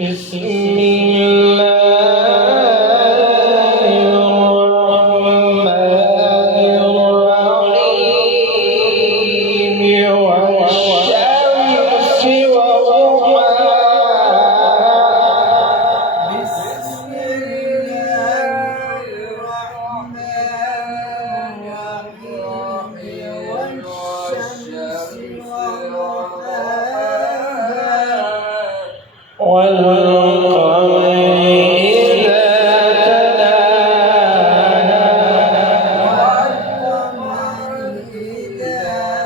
بسم الله الرحمن الرحيم والشمس وضحاها بسم الله الرحمن الرحيم والشمس وضحاها والقمر إذا تلاها والنهار إذا جلاها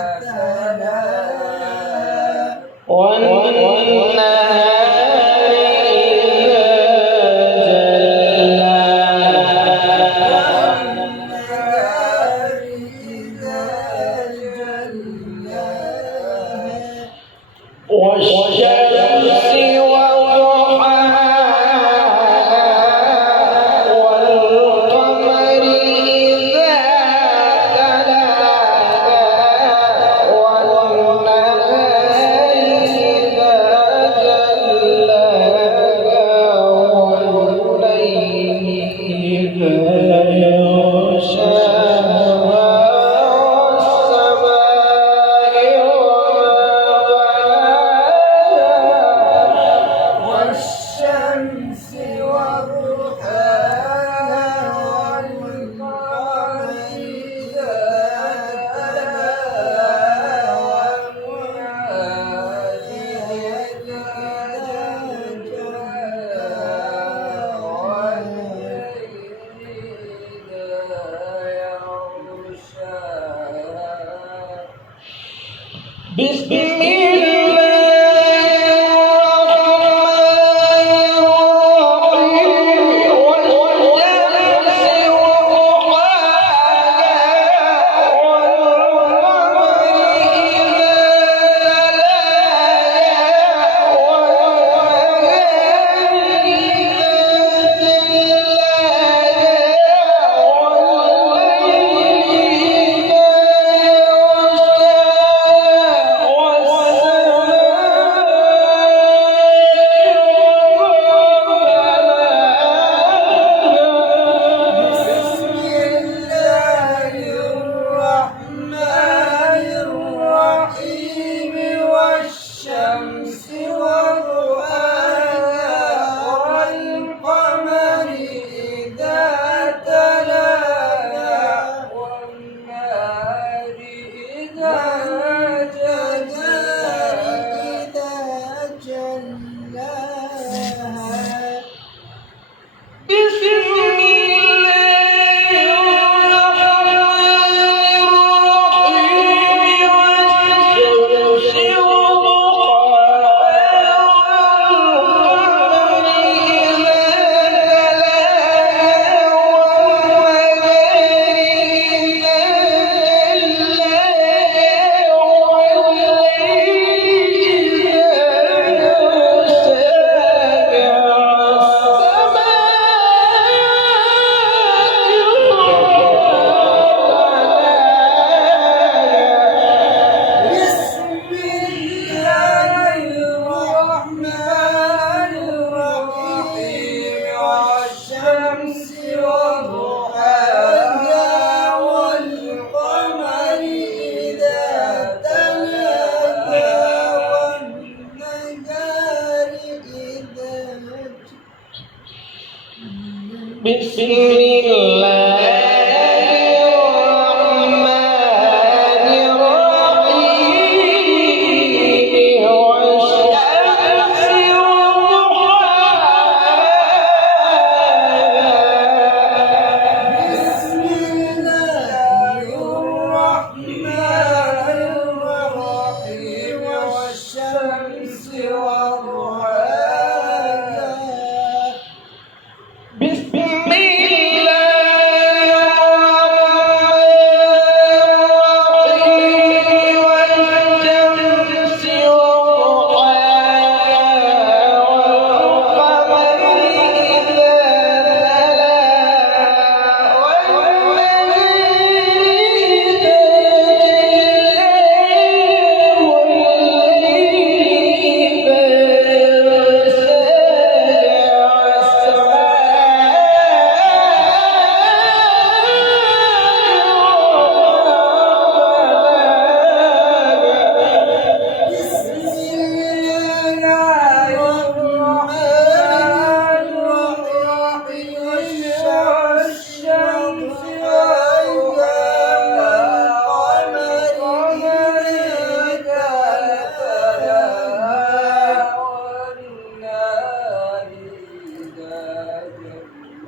والشمس وضحاها والقمر إذا تلاها والنهار إذا جلاها والليل إذا يغشاها والشمس وضحاها والقمر إذا تلاها والنهار إذا جلاها والليل إذا يغشاها بسم والشمس وضحاها والقمر إذا تلاها والنهار إذا جلاها بسم الله الرحمن الرحيم والشمس وضحاها والقمر إذا تلاها والنهار إذا جلاها والليل إذا بسم الله